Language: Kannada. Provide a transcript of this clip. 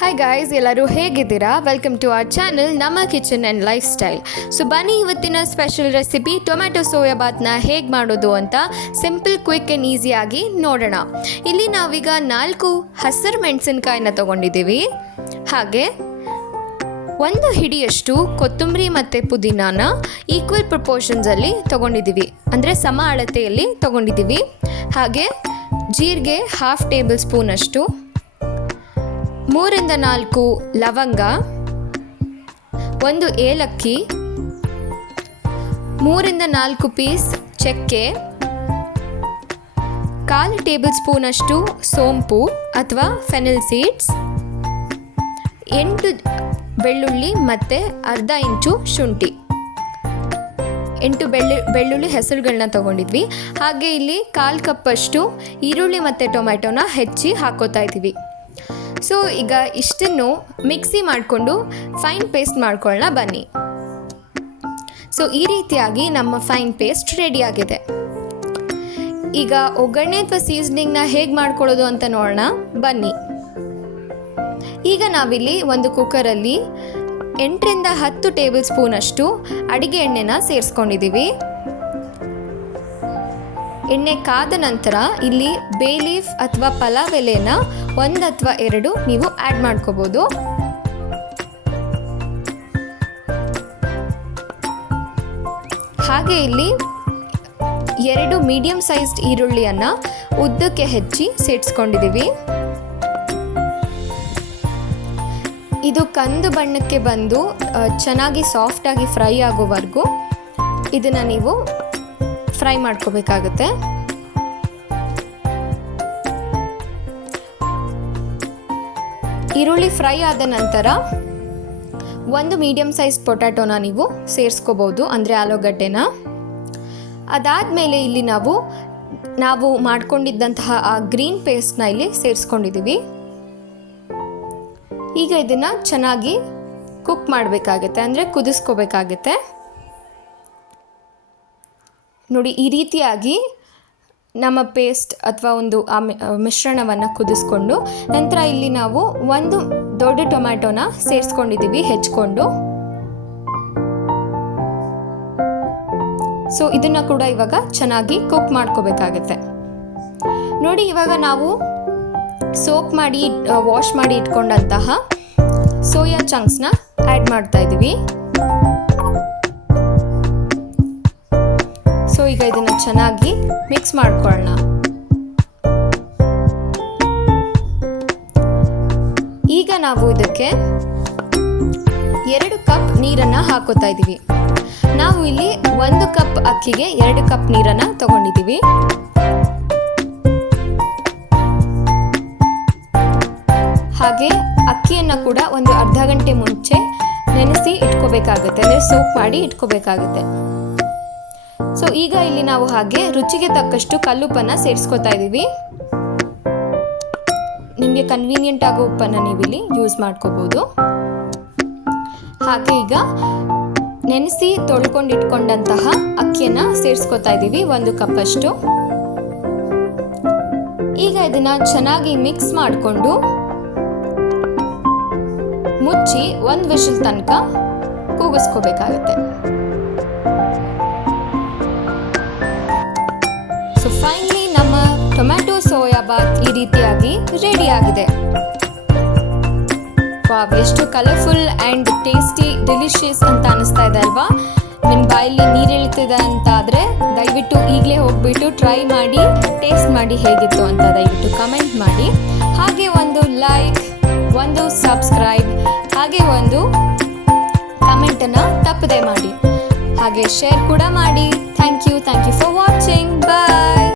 ಹಾಯ್ ಗಾಯ್ಸ್, ಎಲ್ಲರೂ ಹೇಗಿದ್ದೀರಾ? ವೆಲ್ಕಮ್ ಟು ಅವರ್ ಚಾನಲ್ ನಮ್ಮ kitchen and life style. So ಬನ್ನಿ, ಇವತ್ತಿನ ಸ್ಪೆಷಲ್ ರೆಸಿಪಿ ಟೊಮ್ಯಾಟೊ ಸೋಯಾ ಬಾತ್ನ ಹೇಗೆ ಮಾಡೋದು ಅಂತ ಸಿಂಪಲ್, ಕ್ವಿಕ್ ಆ್ಯಂಡ್ ಈಸಿಯಾಗಿ ನೋಡೋಣ. ಇಲ್ಲಿ ನಾವೀಗ 4 ಹಸಿರು ಮೆಣಸಿನ್ಕಾಯಿನ ತೊಗೊಂಡಿದ್ದೀವಿ. ಹಾಗೆ 1 ಹಿಡಿಯಷ್ಟು ಕೊತ್ತಂಬರಿ ಮತ್ತು ಪುದೀನಾನ ಈಕ್ವಲ್ ಪ್ರಪೋರ್ಷನ್ಸಲ್ಲಿ ತೊಗೊಂಡಿದ್ದೀವಿ, ಅಂದರೆ ಸಮ ಅಳತೆಯಲ್ಲಿ ತೊಗೊಂಡಿದ್ದೀವಿ. ಹಾಗೆ ಜೀರಿಗೆ 1/2 ಟೇಬಲ್ ಸ್ಪೂನಷ್ಟು, 3 ರಿಂದ 4 ಲವಂಗ, 1 ಏಲಕ್ಕಿ, 3 ರಿಂದ 4 ಪೀಸ್ ಚಕ್ಕೆ, 1/4 ಟೇಬಲ್ ಸ್ಪೂನಷ್ಟು ಸೋಂಪು ಅಥವಾ ಫೆನಲ್ ಸೀಡ್ಸ್, 8 ಬೆಳ್ಳುಳ್ಳಿ ಮತ್ತು ಅರ್ಧ ಇಂಚು ಶುಂಠಿ, 8 ಬೆಳ್ಳುಳ್ಳಿ ಹೆಸರುಗಳನ್ನ ತೊಗೊಂಡಿದ್ವಿ. ಹಾಗೆ ಇಲ್ಲಿ 1/4 ಕಪ್ಪಷ್ಟು ಈರುಳ್ಳಿ ಮತ್ತು ಟೊಮ್ಯಾಟೊನ ಹೆಚ್ಚಿ ಹಾಕೋತಾ ಇದ್ದೀವಿ. ಸೊ ಈಗ ಇಷ್ಟನ್ನು ಮಿಕ್ಸಿ ಮಾಡಿಕೊಂಡು ಫೈನ್ ಪೇಸ್ಟ್ ಮಾಡ್ಕೊಳ್ಳೋಣ ಬನ್ನಿ. ಸೊ ಈ ರೀತಿಯಾಗಿ ನಮ್ಮ ಫೈನ್ ಪೇಸ್ಟ್ ರೆಡಿಯಾಗಿದೆ. ಈಗ ಒಗ್ಗರಣೆ ಅಥವಾ ಸೀಸನಿಂಗ್ನ ಹೇಗೆ ಮಾಡ್ಕೊಳ್ಳೋದು ಅಂತ ನೋಡೋಣ ಬನ್ನಿ. ಈಗ ನಾವಿಲ್ಲಿ ಒಂದು ಕುಕ್ಕರಲ್ಲಿ 8 ರಿಂದ 10 ಟೇಬಲ್ ಸ್ಪೂನಷ್ಟು ಅಡಿಗೆ ಎಣ್ಣೆನ ಸೇರಿಸ್ಕೊಂಡಿದ್ದೀವಿ. ಎಣ್ಣೆ ಕಾದ ನಂತರ ಇಲ್ಲಿ ಬೇ ಲೀಫ್ ಅಥವಾ ಪಲಾವ್ ಎಲೆನ 1 ಅಥವಾ 2 ನೀವು ಆ್ಯಡ್ ಮಾಡ್ಕೋಬೋದು. ಹಾಗೆ ಇಲ್ಲಿ 2 ಮೀಡಿಯಂ ಸೈಜ್ಡ್ ಈರುಳ್ಳಿಯನ್ನು ಉದ್ದಕ್ಕೆ ಹೆಚ್ಚಿ ಸೇರಿಸ್ಕೊಂಡಿದ್ದೀವಿ. ಇದು ಕಂದು ಬಣ್ಣಕ್ಕೆ ಬಂದು ಚೆನ್ನಾಗಿ ಸಾಫ್ಟಾಗಿ ಫ್ರೈ ಆಗೋವರೆಗೂ ಇದನ್ನು ನೀವು ಫ್ರೈ ಮಾಡ್ಕೋಬೇಕಾಗುತ್ತೆ. ಈರುಳ್ಳಿ ಫ್ರೈ ಆದ ನಂತರ 1 ಮೀಡಿಯಂ ಸೈಜ್ ಪೊಟ್ಯಾಟೋನ ನೀವು ಸೇರಿಸ್ಕೋಬೋದು, ಅಂದರೆ ಆಲೂಗಡ್ಡೆನ. ಅದಾದಮೇಲೆ ಇಲ್ಲಿ ನಾವು ಮಾಡ್ಕೊಂಡಿದ್ದಂತಹ ಆ ಗ್ರೀನ್ ಪೇಸ್ಟ್ನ ಇಲ್ಲಿ ಸೇರಿಸ್ಕೊಂಡಿದ್ದೀವಿ. ಈಗ ಇದನ್ನು ಚೆನ್ನಾಗಿ ಕುಕ್ ಮಾಡಬೇಕಾಗುತ್ತೆ, ಅಂದರೆ ಕುದಿಸ್ಕೋಬೇಕಾಗುತ್ತೆ. ನೋಡಿ, ಈ ರೀತಿಯಾಗಿ ನಮ್ಮ ಪೇಸ್ಟ್ ಅಥವಾ ಒಂದು ಮಿಶ್ರಣವನ್ನು ಕುದಿಸ್ಕೊಂಡು ನಂತರ ಇಲ್ಲಿ ನಾವು 1 ದೊಡ್ಡ ಟೊಮ್ಯಾಟೋನ ಸೇರಿಸ್ಕೊಂಡಿದ್ದೀವಿ ಹೆಚ್ಕೊಂಡು. ಸೊ ಇದನ್ನು ಕೂಡ ಇವಾಗ ಚೆನ್ನಾಗಿ ಕುಕ್ ಮಾಡ್ಕೋಬೇಕಾಗತ್ತೆ. ನೋಡಿ, ಇವಾಗ ನಾವು ಸೋಕ್ ಮಾಡಿ ವಾಶ್ ಮಾಡಿ ಇಟ್ಕೊಂಡಂತಹ ಸೋಯಾ ಚಂಕ್ಸ್ನ ಆ್ಯಡ್ ಮಾಡ್ತಾ ಇದ್ದೀವಿ. ಸೊ ಈಗ ಇದನ್ನು ಚೆನ್ನಾಗಿ ಮಿಕ್ಸ್ ಮಾಡ್ಕೊಳ್ಳೋಣ. ಈಗ ನಾವು ಇದಕ್ಕೆ 2 ಕಪ್ ನೀರನ್ನು ಹಾಕೋತಾ ಇದ್ದೀವಿ. ನಾವು ಇಲ್ಲಿ 1 ಕಪ್ ಅಕ್ಕಿಗೆ 2 ಕಪ್ ನೀರನ್ನು ತಗೊಂಡಿದ್ದೀವಿ. ಹಾಗೆ ಅಕ್ಕಿಯನ್ನು ಕೂಡ ಒಂದು ಅರ್ಧ ಗಂಟೆ ಮುಂಚೆ ನೆನೆಸಿ ಇಟ್ಕೋಬೇಕಾಗುತ್ತೆ, ಅಂದರೆ ಸೋಕ್ ಮಾಡಿ ಇಟ್ಕೋಬೇಕಾಗುತ್ತೆ. ಸೊ ಈಗ ಇಲ್ಲಿ ನಾವು ಹಾಗೆ ರುಚಿಗೆ ತಕ್ಕಷ್ಟು ಕಲ್ಲುಪ್ಪನ್ನು ಸೇರಿಸ್ಕೊತಾ ಇದ್ದೀವಿ. ನಿಮಗೆ ಕನ್ವೀನಿಯೆಂಟ್ ಆಗೋ ಉಪ್ಪನ್ನು ನೀವಿಲ್ಲಿ ಯೂಸ್ ಮಾಡ್ಕೋಬೋದು. ಹಾಗೆ ಈಗ ನೆನೆಸಿ ತೊಳ್ಕೊಂಡು ಇಟ್ಕೊಂಡಂತಹ ಅಕ್ಕಿಯನ್ನು ಸೇರಿಸ್ಕೊತಾ ಇದ್ದೀವಿ, 1 ಕಪ್ಪಷ್ಟು. ಈಗ ಇದನ್ನು ಚೆನ್ನಾಗಿ ಮಿಕ್ಸ್ ಮಾಡಿಕೊಂಡು ಮುಚ್ಚಿ 1 ವಿಷಲ್ ತನಕ ಕೂಗಿಸ್ಕೋಬೇಕಾಗುತ್ತೆ. ಸೊ ಫೈನಲಿ ನಮ್ಮ ಟೊಮ್ಯಾಟೊ ಸೋಯಾ ಬಾತ್ ಈ ರೀತಿಯಾಗಿ ರೆಡಿ ಆಗಿದೆ. ವಾವ್, ಎಷ್ಟು ಕಲರ್ಫುಲ್ ಆ್ಯಂಡ್ ಟೇಸ್ಟಿ, ಡೆಲಿಷಿಯಸ್ ಅಂತ ಅನಿಸ್ತಾ ಇದೆ ಅಲ್ವಾ? ನಿಮ್ಮ ಬಾಯಲ್ಲಿ ನೀರು ಇಳ್ತಿದೆ ಅಂತ ಆದರೆ ದಯವಿಟ್ಟು ಈಗಲೇ ಹೋಗ್ಬಿಟ್ಟು ಟ್ರೈ ಮಾಡಿ, ಟೇಸ್ಟ್ ಮಾಡಿ ಹೇಗಿತ್ತು ಅಂತ ದಯವಿಟ್ಟು ಕಮೆಂಟ್ ಮಾಡಿ. ಹಾಗೆ ಒಂದು ಲೈಕ್, ಒಂದು ಸಬ್ಸ್ಕ್ರೈಬ್, ಹಾಗೆ ಒಂದು ಕಮೆಂಟನ್ನು ತಪ್ಪದೆ ಮಾಡಿ. ಹಾಗೆ ಶೇರ್ ಕೂಡ ಮಾಡಿ. Thank you for watching. Bye.